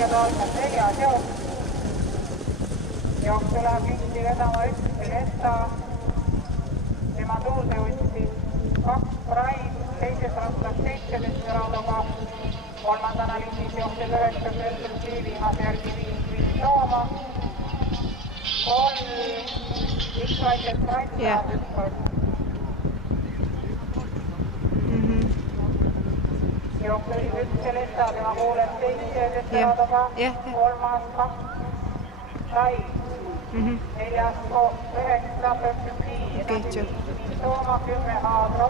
ja talmud seljas jooksu läheb listi vedama üks Celesta. Tema tuulde võttis 2 Pride, teises rattas 17 radoga, kolmandana lisis jookseb 9 Perspektiivi, viimase järgi 5 Tooma, 3 X-Vaided Pride saab üks jooksulis üks Celesta, tema kuuleb 7 radoga, kolmas 2 Pride. 4 9 Perspektiivi, Tooma 10 Haadro,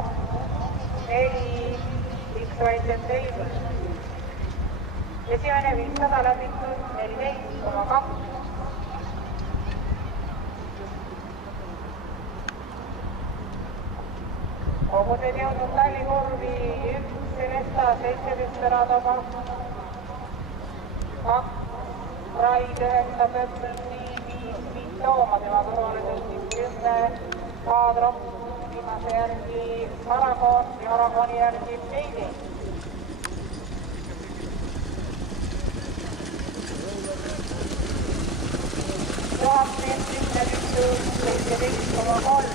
4 X-Vaided Table. Esimene 500 läbitud 14,2. Kogused jõudnud tallikurvi 1 Celesta 17 radoga, 2 Pride 9 Perspektiivi, 5 Tooma, tema kõrvale tõustis 10 Haadro, viimase järgi Aragon ja Aragoni järgi Heidi. Meetrit läbitud 17,3.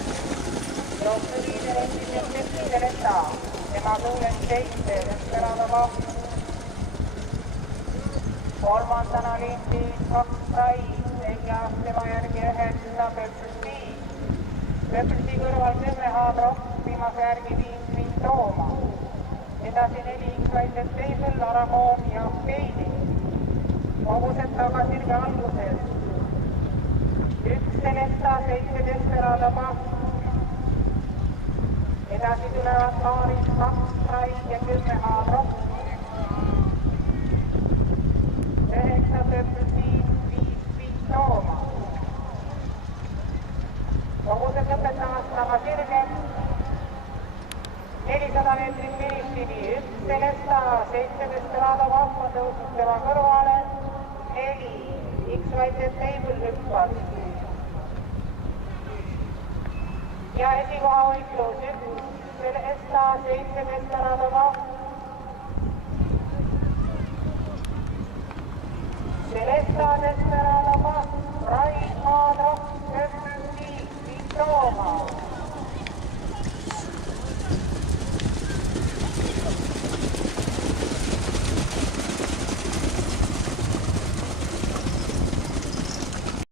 Jooksuliider esimesed Celesta, tema tuules 7 radoga. Kolmandana liitis 2 Pride, neljas tema järgi 9 Perspektiivi. Perspektiivi kõrval 10 Haadro, viimase järgi 5 Tooma. Edasi 4 X-Vaided Table, Aragon ja Heidi. Kogused tagasirge alguses. 1 Celesta 17 radoga. Edasi tulevad paarid 2 Pride ja 10 Haadro. 9 Perspektiivi, 5 Tooma. Kogused lõpetamas tagasirge. 400 meetrit finishini, 1 Celesta 17 radoga on tõusnud tema kõrvale, 4 X-Vaided Table hüppas. Ja esikoha võitlus 1 Celesta 17 radoga. Celesta 17 radoga, Pride Haadro.